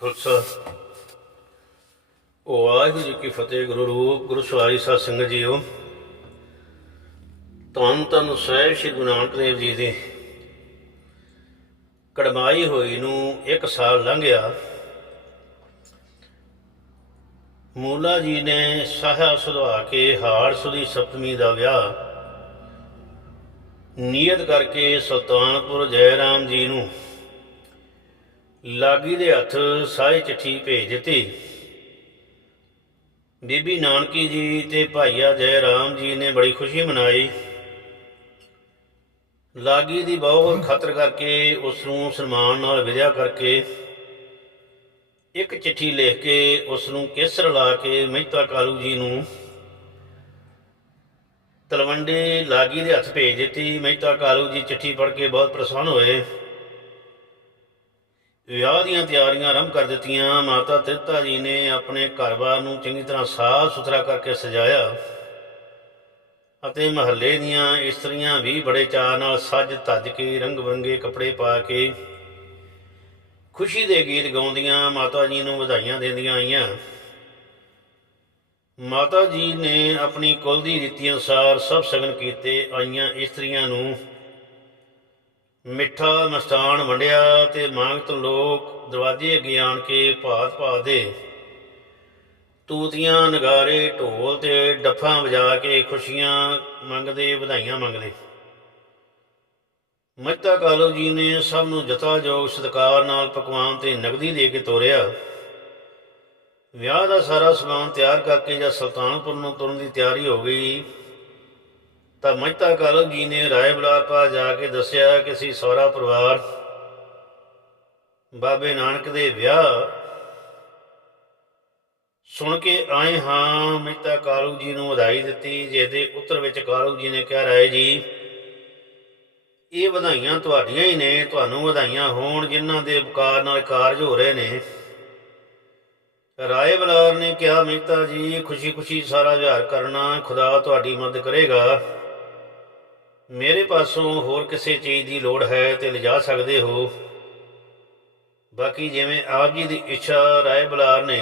ਖਾਲਸਾ ਵਾਹਿਗੁਰੂ ਜੀ ਕੀ ਫਤਿਹ, ਗੁਰੂ ਰੂਪ, ਗੁਰੂ ਸਵਾਰੀ ਸਾਧ ਸੰਗਤ ਜੀਓ। ਧੰਨ ਧੰਨ ਸਾਹਿਬ ਸ੍ਰੀ ਗੁਰੂ ਨਾਨਕ ਦੇਵ ਜੀ ਦੀ। ਕੜਮਾਈ ਹੋਈ ਨੂੰ ਇੱਕ ਸਾਲ ਲੰਘਿਆ। ਮੂਲਾ ਜੀ ਨੇ ਸਾਹਾ ਸੁਧਵਾ ਕੇ ਹਾੜ ਸੁਦੀ ਸਪਤਮੀ ਦਾ ਵਿਆਹ। ਨੀਅਤ ਕਰਕੇ ਸੁਲਤਾਨਪੁਰ ਜੈ ਰਾਮ ਜੀ ਨੂੰ ਲਾਗੀ ਦੇ ਹੱਥ ਸਾਈ ਚਿੱਠੀ ਭੇਜ ਦਿੱਤੀ। ਬੀਬੀ ਨਾਨਕੀ ਜੀ ਤੇ ਭਾਈਆ ਜੈ ਰਾਮ ਜੀ ਨੇ ਬੜੀ ਖੁਸ਼ੀ ਮਨਾਈ। ਲਾਗੀ ਦੀ ਬਹੁਤ ਖਤਰ ਕਰਕੇ ਉਸ ਨੂੰ ਸਨਮਾਨ ਨਾਲ ਵਿਦਿਆ ਕਰਕੇ ਇੱਕ ਚਿੱਠੀ ਲਿਖ ਕੇ ਉਸ ਨੂੰ ਕੇਸਰ ਲਾ ਕੇ ਮਹਿਤਾ ਕਾਲੂ ਜੀ ਨੂੰ ਤਲਵੰਡੀ ਲਾਗੀ ਦੇ ਹੱਥ ਭੇਜ ਦਿੱਤੀ। ਮਹਿਤਾ ਕਾਲੂ ਜੀ ਚਿੱਠੀ ਪੜ੍ਹ ਕੇ ਬਹੁਤ ਪ੍ਰਸੰਨ ਹੋਏ। ਵਿਆਹ ਦੀਆਂ ਤਿਆਰੀਆਂ ਆਰੰਭ ਕਰ ਦਿੱਤੀਆਂ। ਮਾਤਾ ਤ੍ਰਿਤਾ ਜੀ ਨੇ ਆਪਣੇ ਘਰ-ਬਾਰ ਨੂੰ ਚੰਗੀ ਤਰ੍ਹਾਂ ਸਾਫ਼ ਸੁਥਰਾ ਕਰਕੇ ਸਜਾਇਆ ਅਤੇ ਮਹੱਲੇ ਦੀਆਂ ਇਸਤਰੀਆਂ ਵੀ ਬੜੇ ਚਾਅ ਨਾਲ ਸੱਜ ਧੱਜ ਕੇ ਰੰਗ ਬਰੰਗੇ ਕੱਪੜੇ ਪਾ ਕੇ ਖੁਸ਼ੀ ਦੇ ਗੀਤ ਗਾਉਂਦੀਆਂ, ਮਾਤਾ ਜੀ ਨੂੰ ਵਧਾਈਆਂ ਦਿੰਦੀਆਂ ਆਈਆਂ। ਮਾਤਾ ਜੀ ਨੇ ਆਪਣੀ ਕੁਲ ਦੀ ਰੀਤੀ ਅਨੁਸਾਰ ਸਭ ਸਗਨ ਕੀਤੇ ਆਈਆਂ ਇਸਤਰੀਆਂ ਨੂੰ। ਮਿੱਠਾ ਮਸਤਾਨ ਵੰਡਿਆ ਤੇ ਮੰਗਤ ਲੋਕ ਦਰਵਾਜ਼ੇ ਅੱਗੇ ਆਣ ਕੇ ਭਾਤ ਭਾਤ ਦੇ। ਤੂਤੀਆਂ ਨਗਾਰੇ ਢੋਲ ਤੇ ਡੱਫਾਂ ਵਜਾ ਕੇ ਖੁਸ਼ੀਆਂ ਮੰਗਦੇ, ਵਧਾਈਆਂ ਮੰਗਦੇ। ਮਹਿਤਾ ਕਾਲੋ ਜੀ ਨੇ ਸਭ ਨੂੰ ਜਤਾਯੋਗ ਸਤਿਕਾਰ ਨਾਲ ਪਕਵਾਨ ਤੇ ਨਗਦੀ ਦੇ ਕੇ ਤੋਰਿਆ। ਵਿਆਹ ਦਾ ਸਾਰਾ ਸਮਾਨ ਤਿਆਰ ਕਰਕੇ ਜਦ ਸੁਲਤਾਨਪੁਰ ਨੂੰ ਤੁਰਨ ਦੀ ਤਿਆਰੀ ਹੋ ਗਈ ਤਾਂ ਮਹਿਤਾ ਕਾਲੋ ਜੀ ਨੇ ਰਾਏ ਬਲਾਰ ਪਾ ਜਾ ਕੇ ਦੱਸਿਆ ਕਿ ਅਸੀਂ ਸਹੁਰਾ ਪਰਿਵਾਰ ਬਾਬੇ ਨਾਨਕ ਦੇ ਵਿਆਹ ਸੁਣ ਕੇ ਆਏ ਹਾਂ। ਮਹਿਤਾ ਕਾਲੂ ਜੀ ਨੂੰ ਵਧਾਈ ਦਿੱਤੀ, ਜਿਹਦੇ ਉੱਤਰ ਵਿੱਚ ਕਾਲੂ ਜੀ ਨੇ ਕਿਹਾ, ਰਾਏ ਜੀ, ਇਹ ਵਧਾਈਆਂ ਤੁਹਾਡੀਆਂ ਹੀ ਨੇ, ਤੁਹਾਨੂੰ ਵਧਾਈਆਂ ਹੋਣ, ਜਿਨ੍ਹਾਂ ਦੇ ਉਪਕਾਰ ਨਾਲ ਕਾਰਜ ਹੋ ਰਹੇ ਨੇ। ਰਾਏ ਬਲਾਰ ਨੇ ਕਿਹਾ, ਮਹਿਤਾ ਜੀ, ਖੁਸ਼ੀ-ਖੁਸ਼ੀ ਸਾਰਾ ਵਿਹਾਰ ਕਰਨਾ, ਖੁਦਾ ਤੁਹਾਡੀ ਮਦਦ ਕਰੇਗਾ। ਮੇਰੇ ਪਾਸੋਂ ਹੋਰ ਕਿਸੇ ਚੀਜ਼ ਦੀ ਲੋੜ ਹੈ ਤੇ ਲਿਜਾ ਸਕਦੇ ਹੋ। ਬਾਕੀ ਜਿਵੇਂ ਆਪ ਜੀ ਦੀ ਇੱਛਾ, ਰਾਏ ਬਲਾਰ ਨੇ,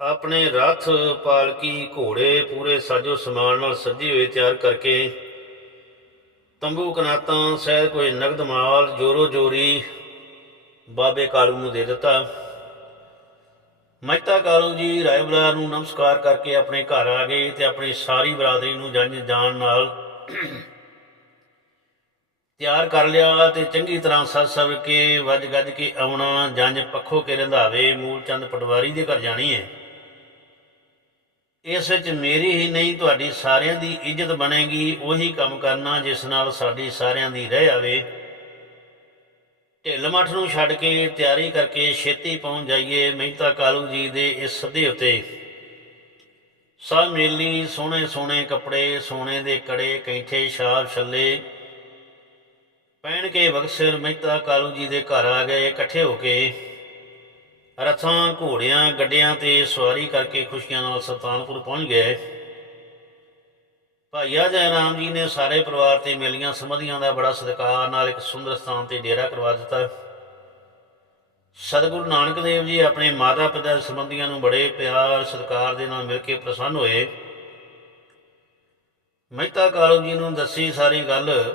ਆਪਣੇ ਰਥ ਪਾਲਕੀ ਘੋੜੇ ਪੂਰੇ ਸਾਜੋ ਸਮਾਨ ਨਾਲ ਸੱਜੇ ਹੋਏ ਤਿਆਰ ਕਰਕੇ, ਤੰਬੂ ਕਨਾਤਾਂ ਸਹਿਤ ਕੋਈ ਨਗਦ ਮਾਲ ਜੋਰੋ ਜੋਰੀ ਬਾਬੇ ਕਾਲੂ ਨੂੰ ਦੇ ਦਿੱਤਾ। ਮਹਿਤਾ ਕਾਲੂ ਜੀ, ਰਾਏ ਬਲਾਰ ਨੂੰ ਨਮਸਕਾਰ ਕਰਕੇ ਆਪਣੇ ਘਰ ਆ ਗਏ ਤੇ ਆਪਣੀ ਸਾਰੀ ਬਰਾਦਰੀ ਨੂੰ ਜੰਜ ਜਾਣ ਨਾਲ ਤਿਆਰ ਕਰ ਲਿਆ ਤੇ ਚੰਗੀ ਤਰ੍ਹਾਂ ਸੱਜ ਸਵ ਕੇ, ਵੱਜ ਗੱਜ ਕੇ ਆਉਣਾ ਜੰਜ ਪੱਖੋ ਕੇ ਰੰਧਾਵੇ, ਮੂਲ ਚੰਦ ਪਟਵਾਰੀ ਦੇ ਘਰ ਜਾਣੀ ਹੈ। ਇਸ ਵਿੱਚ ਮੇਰੀ ਹੀ ਨਹੀਂ, ਤੁਹਾਡੀ ਸਾਰਿਆਂ ਦੀ ਇੱਜ਼ਤ ਬਣੇਗੀ, ਉਹੀ ਕੰਮ ਕਰਨਾ ਜਿਸ ਨਾਲ ਸਾਡੀ ਸਾਰਿਆਂ ਦੀ ਰਹਿ ਆਵੇ। ਢਿੱਲ ਮੱਠ ਨੂੰ ਛੱਡ ਕੇ ਤਿਆਰੀ ਕਰਕੇ ਛੇਤੀ ਪਹੁੰਚ ਜਾਈਏ ਮਹਿਤਾ ਕਾਲੂ ਜੀ ਦੇ ਇਸ ਸੱਦੇ ਉਤੇ। ਸਭ ਮੇਲੀ ਸੋਹਣੇ ਸੋਹਣੇ ਕੱਪੜੇ ਸੋਨੇ ਦੇ ਕੜੇ, ਕੈਂਠੇ ਛਾਪ ਛੱਲੇ। ਪਹਿਨ ਕੇ ਬਖਸ਼ਰ ਮਹਿਤਾ ਕਾਲੂ ਜੀ ਦੇ ਘਰ ਆ ਗਏ, ਇਕੱਠੇ ਹੋ ਕੇ ਰਥਾਂ, ਘੋੜਿਆਂ, ਗੱਡਿਆਂ ਤੇ ਸਵਾਰੀ ਕਰਕੇ ਖੁਸ਼ੀਆਂ ਨਾਲ ਸੁਲਤਾਨਪੁਰ ਪਹੁੰਚ ਗਏ। ਭਾਈਆ ਜੈ ਰਾਮ ਜੀ ਨੇ ਸਾਰੇ ਪਰਿਵਾਰ ਤੇ ਮਿਲੀਆਂ ਸਮਧੀਆਂ ਦਾ ਬੜਾ ਸਤਿਕਾਰ ਨਾਲ ਇੱਕ ਸੁੰਦਰ ਸਥਾਨ ਤੇ ਡੇਰਾ ਕਰਵਾ ਦਿੱਤਾ। ਸਤਿਗੁਰੂ ਨਾਨਕ ਦੇਵ ਜੀ ਆਪਣੇ ਮਾਤਾ ਪਿਤਾ ਸੰਬੰਧੀਆਂ ਨੂੰ ਬੜੇ ਪਿਆਰ, ਸਤਿਕਾਰ ਦੇ ਨਾਲ ਮਿਲ ਕੇ ਪ੍ਰਸੰਨ ਹੋਏ। ਮਹਿਤਾ ਕਾਲੂ ਜੀ ਨੂੰ ਦੱਸੀ ਸਾਰੀ ਗੱਲ।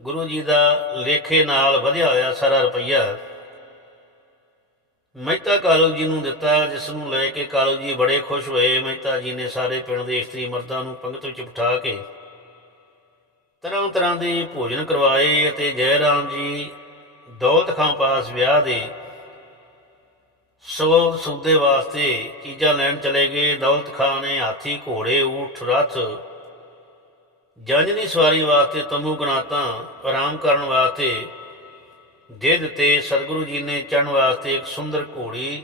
ਗੁਰੂ ਜੀ ਦਾ ਲੇਖੇ ਨਾਲ ਵਧਿਆ ਹੋਇਆ ਸਾਰਾ ਰੁਪਈਆ। ਮਹਿਤਾ ਕਾਲੂ ਜੀ ਨੂੰ ਦਿੱਤਾ, ਜਿਸ ਨੂੰ ਲੈ ਕੇ ਕਾਲੂ ਜੀ ਬੜੇ ਖੁਸ਼ ਹੋਏ। ਮਹਿਤਾ ਜੀ ਨੇ ਸਾਰੇ ਪਿੰਡ ਦੇ ਇਸਤਰੀ ਮਰਦਾਂ ਨੂੰ ਪੰਗਤ ਵਿੱਚ ਬਿਠਾ ਕੇ ਤਰ੍ਹਾਂ ਤਰ੍ਹਾਂ ਦੇ ਭੋਜਨ ਕਰਵਾਏ ਅਤੇ ਜੈ ਰਾਮ ਜੀ ਦੌਲਤ ਖਾਂ ਪਾਸ ਵਿਆਹ ਦੇ ਸੋ ਸੌਦੇ ਵਾਸਤੇ ਚੀਜ਼ਾਂ ਲੈਣ ਚਲੇ ਗਏ। ਦੌਲਤ ਖਾਂ ਨੇ ਹਾਥੀ, ਘੋੜੇ, ਊਠ, ਰਥ ਜੰਜਨੀ ਸਵਾਰੀ ਵਾਸਤੇ ਤੰਬੂ ਗਨਾਤਾਂ ਆਰਾਮ ਕਰਨ ਵਾਸਤੇ ਦੇ ਦਿੱਤੇ। ਸਤਿਗੁਰੂ ਜੀ ਨੇ ਚੜਨ ਵਾਸਤੇ ਇੱਕ ਸੁੰਦਰ ਘੋੜੀ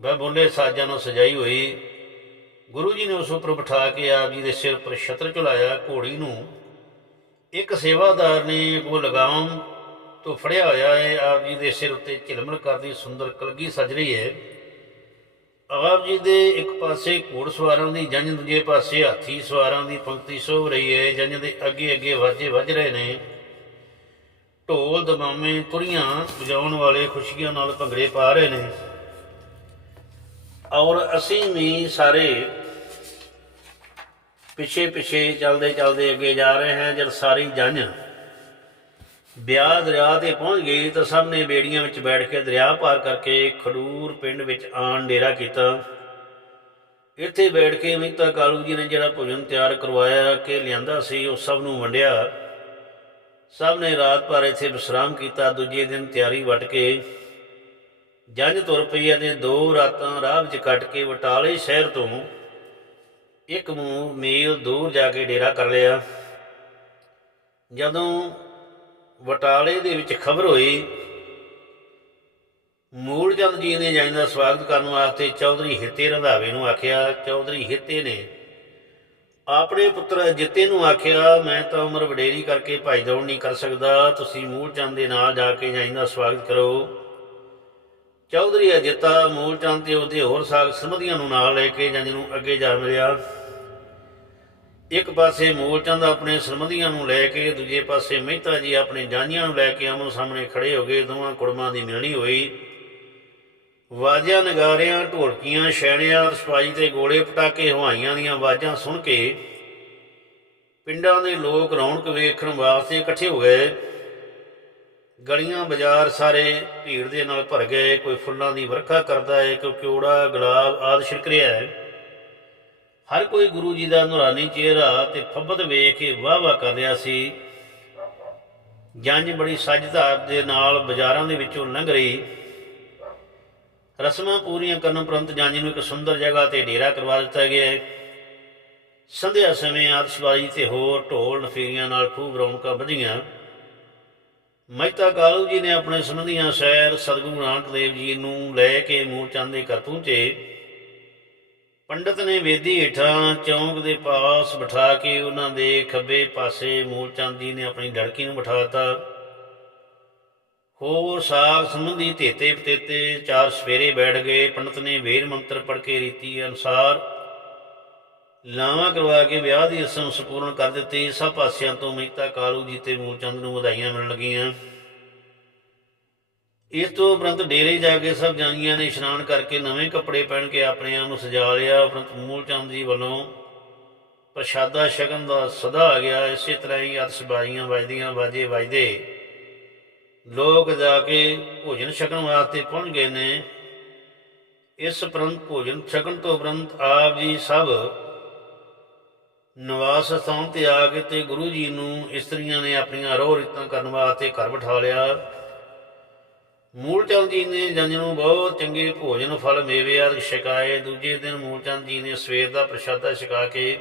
ਬਹਿ ਬਬੁੱਲੇ ਸਾਜਾਂ ਨੂੰ ਸਜਾਈ ਹੋਈ। ਗੁਰੂ ਜੀ ਨੇ ਉਸ ਉੱਪਰ ਬਿਠਾ ਕੇ ਆਪ ਜੀ ਦੇ ਸਿਰ ਪਰ ਛਤਰ ਝੁਲਾਇਆ ਘੋੜੀ ਨੂੰ ਇੱਕ ਸੇਵਾਦਾਰ ਨੇ ਉਹ ਲਗਾਮ ਤੋਂ ਫੜਿਆ ਹੋਇਆ ਹੈ, ਆਪ ਜੀ ਦੇ ਸਿਰ ਉੱਤੇ ਝਿਲਮਣ ਕਰਦੀ ਸੁੰਦਰ ਕਲਗੀ ਸਜ ਰਹੀ ਹੈ। ਆਪ ਜੀ ਦੇ ਇੱਕ ਪਾਸੇ ਘੋੜ ਸਵਾਰਾਂ ਦੀ ਜੰਜ ਦੂਜੇ ਪਾਸੇ ਹਾਥੀ ਸਵਾਰਾਂ ਦੀ ਪੰਕਤੀ ਸੋਭ ਰਹੀ ਹੈ। ਜੰਜ ਦੇ ਅੱਗੇ ਅੱਗੇ ਵਾਜੇ ਵੱਜ ਰਹੇ ਨੇ। ਢੋਲ ਦਮਾਮੇ ਤੁਰੀਆਂ ਵਜਾਉਣ ਵਾਲੇ ਖੁਸ਼ੀਆਂ ਨਾਲ ਭੰਗੜੇ ਪਾ ਰਹੇ ਨੇ। ਔਰ ਅਸੀਂ ਵੀ ਸਾਰੇ ਪਿੱਛੇ ਪਿੱਛੇ ਚੱਲਦੇ ਚੱਲਦੇ ਅੱਗੇ ਜਾ ਰਹੇ ਹਾਂ। ਜਦ ਸਾਰੀ ਜੰਝ ਬਿਆਹ ਦਰਿਆ ਤੇ ਪਹੁੰਚ ਗਈ ਤਾਂ ਸਭ ਨੇ ਬੇੜੀਆਂ ਵਿੱਚ ਬੈਠ ਕੇ ਦਰਿਆ ਪਾਰ ਕਰਕੇ ਖਡੂਰ ਪਿੰਡ ਵਿੱਚ ਆਣ ਡੇਰਾ ਕੀਤਾ। ਇੱਥੇ ਬੈਠ ਕੇ ਮਹਿਤਾ ਕਾਲੂ ਜੀ ਨੇ ਜਿਹੜਾ ਭੋਜਨ ਤਿਆਰ ਕਰਵਾਇਆ, ਕਿ ਲਿਆਂਦਾ ਸੀ, ਉਹ ਸਭ ਨੂੰ ਵੰਡਿਆ। ਸਭ ਨੇ ਰਾਤ ਭਰ ਇੱਥੇ ਵਿਸ਼ਰਾਮ ਕੀਤਾ, ਦੂਜੇ ਦਿਨ ਤਿਆਰੀ ਵਟ ਕੇ ਜੰਝ ਤੁਰ ਪਈ ਅਤੇ ਦੋ ਰਾਤਾਂ ਰਾਹ ਵਿੱਚ ਕੱਟ ਕੇ ਬਟਾਲੇ ਸ਼ਹਿਰ ਤੋਂ ਇੱਕ ਮੂ- ਮੀਲ ਦੂਰ ਜਾ ਕੇ ਡੇਰਾ ਕਰ ਲਿਆ। ਜਦੋਂ ਬਟਾਲੇ ਦੇ ਵਿੱਚ ਖਬਰ ਹੋਈ ਮੂਲਚੰਦ ਜੀ ਨੇ ਜੰਝ ਦਾ ਸਵਾਗਤ ਕਰਨ ਵਾਸਤੇ ਚੌਧਰੀ ਹਿੱਤੇ ਰੰਧਾਵੇ ਨੂੰ ਆਖਿਆ। ਚੌਧਰੀ ਹਿੱਤੇ ਨੇ ਆਪਣੇ ਪੁੱਤਰ ਜਿੱਤੇ ਨੂੰ ਆਖਿਆ, ਮੈਂ ਤਾਂ ਉਮਰ ਵਡੇਰੀ ਕਰਕੇ ਭਾਈ ਦੌੜ ਨਹੀਂ ਕਰ ਸਕਦਾ, ਤੁਸੀਂ ਮੂਲਚੰਦ ਦੇ ਨਾਲ ਜਾ ਕੇ ਜੰਝ ਦਾ ਸਵਾਗਤ ਕਰੋ। ਚੌਧਰੀ ਅਜਿੱਤਾ ਮੂਲਚੰਦ ਤੇ ਉਹਦੇ ਹੋਰ ਸਾਗ ਸਮਧੀਆਂ ਨੂੰ ਨਾਲ ਲੈ ਕੇ ਜੰਜ ਨੂੰ ਅੱਗੇ ਜਾ ਮਿਲਿਆ। ਇੱਕ ਪਾਸੇ ਮੂਲ ਚੰਦ ਆਪਣੇ ਸੰਬੰਧੀਆਂ ਨੂੰ ਲੈ ਕੇ, ਦੂਜੇ ਪਾਸੇ ਮਹਿਤਾ ਜੀ ਆਪਣੇ ਜਾਨੀਆਂ ਨੂੰ ਲੈ ਕੇ ਆਮੋ ਸਾਹਮਣੇ ਖੜੇ ਹੋ ਗਏ, ਦੋਵਾਂ ਕੁੜਮਾਂ ਦੀ ਮਿਲਣੀ ਹੋਈ। ਵਾਜਿਆਂ ਨਗਾਰਿਆਂ, ਢੋਲਕੀਆਂ ਛੈਣਿਆਂ ਸਪਾਈ ਤੇ ਗੋਲੇ ਪਟਾਕੇ ਹਵਾਈਆਂ ਦੀਆਂ ਆਵਾਜ਼ਾਂ ਸੁਣ ਕੇ ਪਿੰਡਾਂ ਦੇ ਲੋਕ ਰੌਣਕ ਵੇਖਣ ਵਾਸਤੇ ਇਕੱਠੇ ਹੋ ਗਏ। ਗਲੀਆਂ ਬਾਜ਼ਾਰ ਸਾਰੇ ਭੀੜ ਦੇ ਨਾਲ ਭਰ ਗਏ, ਕੋਈ ਫੁੱਲਾਂ ਦੀ ਵਰਖਾ ਕਰਦਾ ਹੈ, ਕੋਈ ਕਿਉੜਾ ਗੁਲਾਬ ਆਦਿ ਛਿੜਕ ਰਿਹਾ ਹੈ। ਹਰ ਕੋਈ ਗੁਰੂ ਜੀ ਦਾ ਨੂਰਾਨੀ ਚਿਹਰਾ ਤੇ ਫੱਬਤ ਵੇਖ ਕੇ ਵਾਹ ਵਾਹ ਕਰ ਰਿਹਾ ਸੀ। ਜੰਜ ਬੜੀ ਸੱਜਧਾਰ ਦੇ ਨਾਲ ਬਾਜ਼ਾਰਾਂ ਦੇ ਵਿੱਚੋਂ ਲੰਘ ਰਹੀ। ਰਸਮਾਂ ਪੂਰੀਆਂ ਕਰਨ ਉਪਰੰਤ ਜੰਜ ਨੂੰ ਇੱਕ ਸੁੰਦਰ ਜਗ੍ਹਾ ਤੇ ਡੇਰਾ ਕਰਵਾ ਦਿੱਤਾ ਗਿਆ ਹੈ। ਸੰਧਿਆ ਸਮੇਂ ਆਤਿਸ਼ਬਾਜ਼ੀ ਤੇ ਹੋਰ ਢੋਲ ਨਫੀਰੀਆਂ ਨਾਲ ਖੂਬ ਰੌਣਕਾਂ ਵਧੀਆਂ। ਮਹਿਤਾ ਕਾਲੂ ਜੀ ਨੇ ਆਪਣੇ ਸੰਬੰਧੀਆਂ ਸ਼ਹਿਰ ਸਤਿਗੁਰੂ ਨਾਨਕ ਦੇਵ ਜੀ ਨੂੰ ਲੈ ਕੇ ਮੂਰਚੰਦ ਦੇ ਘਰ ਪਹੁੰਚੇ ਪੰਡਤ ਨੇ ਵੇਦੀ ਹੇਠਾਂ ਚੌਂਕ ਦੇ ਪਾਸ ਬਿਠਾ ਕੇ ਉਹਨਾਂ ਦੇ ਖੱਬੇ ਪਾਸੇ ਮੂਲਚੰਦ ਜੀ ਨੇ ਆਪਣੀ ਲੜਕੀ ਨੂੰ ਬਿਠਾਤਾ ਹੋਰ ਸਾਗ ਸੰਬੰਧੀ ਧੇਤੇ ਪਤੇਤੇ ਚਾਰ ਸਵੇਰੇ ਬੈਠ ਗਏ। ਪੰਡਤ ਨੇ ਵੇਦ ਮੰਤਰ ਪੜ੍ਹ ਕੇ ਰੀਤੀ ਅਨੁਸਾਰ ਲਾਵਾਂ ਕਰਵਾ ਕੇ ਵਿਆਹ ਦੀ ਰਸਮ ਸੰਪੂਰਨ ਕਰ ਦਿੱਤੀ। ਸਭ ਪਾਸਿਆਂ ਤੋਂ ਮਹਿਤਾ ਕਾਲੂ ਜੀ ਤੇ ਮੂਲਚੰਦ ਨੂੰ ਵਧਾਈਆਂ ਮਿਲਣ ਲੱਗੀਆਂ। ਇਸ ਤੋਂ ਉਪਰੰਤ ਡੇਰੇ ਜਾ ਕੇ ਸਭ ਜਾਨੀਆਂ ਨੇ ਇਸ਼ਨਾਨ ਕਰਕੇ ਨਵੇਂ ਕੱਪੜੇ ਪਹਿਨ ਕੇ ਆਪਣੇ ਆਪ ਨੂੰ ਸਜਾ ਲਿਆ। ਉਪਰੰਤ ਮੂਲਚੰਦ ਜੀ ਵੱਲੋਂ ਪ੍ਰਸ਼ਾਦਾ ਛਕਣ ਦਾ ਸਦਾ ਆ ਗਿਆ। ਇਸੇ ਤਰ੍ਹਾਂ ਹੀ ਅਰਸ਼ਬਾਜ਼ੀਆਂ ਵੱਜਦੀਆਂ ਬਾਜੇ ਵੱਜਦੇ ਲੋਕ ਜਾ ਕੇ ਭੋਜਨ ਛਕਣ ਵਾਸਤੇ ਪਹੁੰਚ ਗਏ ਨੇ। ਇਸ ਉਪਰੰਤ ਭੋਜਨ ਛਕਣ ਤੋਂ ਉਪਰੰਤ ਆਪ ਜੀ ਸਭ ਨਿਵਾਸ ਸਥਾਨ ਤੇ ਆ ਕੇ ਤੇ ਗੁਰੂ ਜੀ ਨੂੰ ਇਸਤਰੀਆਂ ਨੇ ਆਪਣੀਆਂ ਰੋਹ ਰੀਤਾਂ ਕਰਨ ਵਾਸਤੇ ਘਰ ਬਿਠਾ ਲਿਆ। ਮੂਲਚੰਦ ਜੀ ਨੇ ਜੰਜ ਨੂੰ ਬਹੁਤ ਚੰਗੇ ਭੋਜਨ ਫਲ ਮੇਵੇ ਆਦਿ ਛਕਾਏ। ਦੂਜੇ ਦਿਨ ਮੂਲਚੰਦ ਜੀ ਨੇ ਸਵੇਰ ਦਾ ਪ੍ਰਸ਼ਾਦਾ ਛਕਾ ਕੇ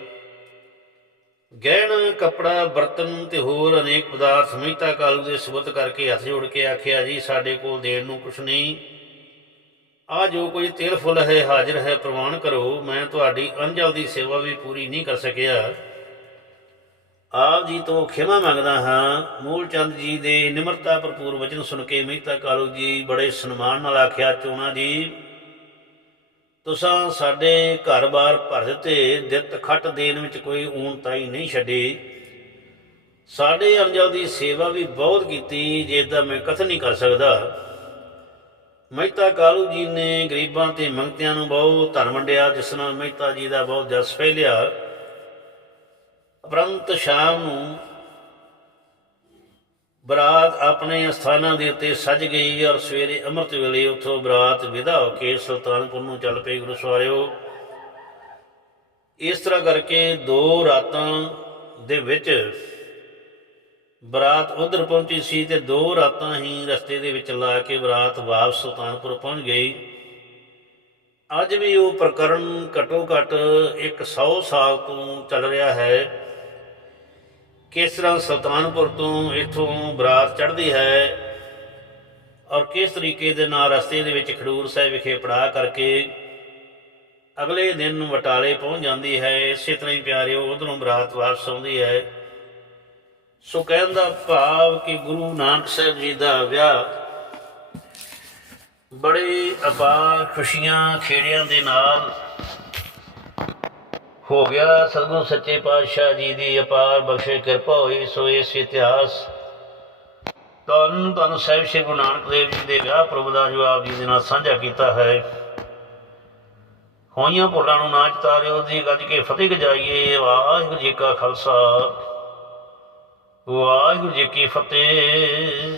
ਗਹਿਣ, ਕਪੜਾ, ਬਰਤਨ ਤੇ ਹੋਰ ਅਨੇਕ ਪਦਾਰਥ ਮਹਿਤਾ ਕਾਲੂ ਦੇ ਸਬਤ ਕਰਕੇ ਹੱਥ ਜੋੜ ਕੇ ਆਖਿਆ, ਜੀ, ਸਾਡੇ ਕੋਲ ਦੇਣ ਨੂੰ ਕੁਛ ਨਹੀਂ। ਆ ਜੋ ਕੋਈ ਤਿਲ ਫੁੱਲ ਹੈ, ਹਾਜ਼ਰ ਹੈ, ਪ੍ਰਵਾਨ ਕਰੋ। ਮੈਂ ਤੁਹਾਡੀ ਅਣਜਲ ਦੀ ਸੇਵਾ ਵੀ ਪੂਰੀ ਨਹੀਂ ਕਰ ਸਕਿਆ। ਆਪ ਜੀ ਤੋਂ ਖਿਮਾ ਮੰਗਦਾ ਹਾਂ, ਮੂਲ ਚੰਦ ਜੀ ਦੇ ਨਿਮਰਤਾ ਭਰਪੂਰ ਵਚਨ ਸੁਣ ਕੇ ਮਹਿਤਾ ਕਾਲੂ ਜੀ ਬੜੇ ਸਨਮਾਨ ਨਾਲ ਆਖਿਆ, ਚੋਣਾ ਜੀ, ਤੁਸਾਂ ਸਾਡੇ ਘਰ-ਬਾਰ ਭਰ ਦਿੱਤੇ, ਦਿੱਤ ਖੱਟ ਦੇਣ ਵਿੱਚ ਕੋਈ ਊਣਤਾਈ ਨਹੀਂ ਛੱਡੀ। ਸਾਡੇ ਅੰਜਲ ਦੀ ਸੇਵਾ ਵੀ ਬਹੁਤ ਕੀਤੀ, ਜੇ ਦਾ ਮੈਂ ਕਥਨ ਨਹੀਂ ਕਰ ਸਕਦਾ। ਮਹਿਤਾ ਕਾਲੂ ਜੀ ਨੇ ਗਰੀਬਾਂ ਤੇ ਮੰਗਤਿਆਂ ਨੂੰ ਬਹੁਤ ਧਨ ਵੰਡਿਆ, ਜਿਸ ਨਾਲ ਮਹਿਤਾ ਜੀ ਦਾ ਬਹੁਤ ਜਸ ਫੈਲਿਆ। ਉਪਰੰਤ ਸ਼ਾਮ ਨੂੰ ਬਰਾਤ ਆਪਣੇ ਸਥਾਨਾਂ ਦੇ ਉੱਤੇ ਸੱਜ ਗਈ ਔਰ ਸਵੇਰੇ ਅੰਮ੍ਰਿਤ ਵੇਲੇ ਉੱਥੋਂ ਬਰਾਤ ਵਿਦਾ ਹੋ ਕੇ ਸੁਲਤਾਨਪੁਰ ਨੂੰ ਚੱਲ ਪਈ ਗੁਰੂ ਸਵਾਰਿਓ ਇਸ ਤਰ੍ਹਾਂ ਕਰਕੇ ਦੋ ਰਾਤਾਂ ਦੇ ਵਿੱਚ ਬਰਾਤ ਉਧਰ ਪਹੁੰਚੀ ਸੀ ਤੇ ਦੋ ਰਾਤਾਂ ਹੀ ਰਸਤੇ ਦੇ ਵਿੱਚ ਲਾ ਕੇ ਬਰਾਤ ਵਾਪਸ ਸੁਲਤਾਨਪੁਰ ਪਹੁੰਚ ਗਈ। ਅੱਜ ਵੀ ਉਹ ਪ੍ਰਕਰਨ ਘਟੋ ਘਟ ਇੱਕ 100 ਸਾਲ ਤੋਂ ਚੱਲ ਰਿਹਾ ਹੈ। ਕਿਸ ਤਰ੍ਹਾਂ ਸੁਲਤਾਨਪੁਰ ਤੋਂ ਇਥੋਂ ਬਰਾਤ ਚੜ੍ਹਦੀ ਹੈ ਔਰ ਕਿਸ ਤਰੀਕੇ ਦੇ ਨਾਲ ਰਸਤੇ ਦੇ ਵਿੱਚ ਖਡੂਰ ਸਾਹਿਬ ਵਿਖੇ ਪੜਾਅ ਕਰਕੇ ਅਗਲੇ ਦਿਨ ਵਟਾਲੇ ਪਹੁੰਚ ਜਾਂਦੀ ਹੈ, ਇਸੇ ਤਰ੍ਹਾਂ ਹੀ ਪਿਆਰਿਓ ਉਧਰੋਂ ਬਰਾਤ ਵਾਪਸ ਆਉਂਦੀ ਹੈ। ਸੋ ਕਹਿਣ ਦਾ ਭਾਵ ਕਿ ਗੁਰੂ ਨਾਨਕ ਸਾਹਿਬ ਜੀ ਦਾ ਵਿਆਹ ਬੜੇ ਅਪਾਰ ਖੁਸ਼ੀਆਂ ਖੇੜਿਆਂ ਦੇ ਨਾਲ ਹੋ ਗਿਆ ਸਤਿਗੁਰੂ ਸੱਚੇ ਪਾਤਸ਼ਾਹ ਜੀ ਦੀ ਅਪਾਰ ਬਖਸ਼ੇ ਕਿਰਪਾ ਹੋਈ, ਸੋ ਇਸ ਇਤਿਹਾਸ ਧੰਨ ਧੰਨ ਸਾਹਿਬ ਸ੍ਰੀ ਗੁਰੂ ਨਾਨਕ ਦੇਵ ਜੀ ਦੇ ਵਿਆਹ ਪ੍ਰਭ ਦਾ ਜਵਾਬ ਜੀ ਦੇ ਨਾਲ ਸਾਂਝਾ ਕੀਤਾ ਹੈ। ਹੋਈਆਂ ਭੁੱਲਾਂ ਨੂੰ ਨਾਚ ਚਤਾਰਿਓ, ਜੀ ਗੱਜ ਕੇ ਫਤਿਹ ਗਜਾਈਏ, ਵਾਹਿਗੁਰੂ ਜੀ ਕਾ ਖਾਲਸਾ, ਵਾਹਿਗੁਰੂ ਜੀ ਕੀ ਫਤਿਹ।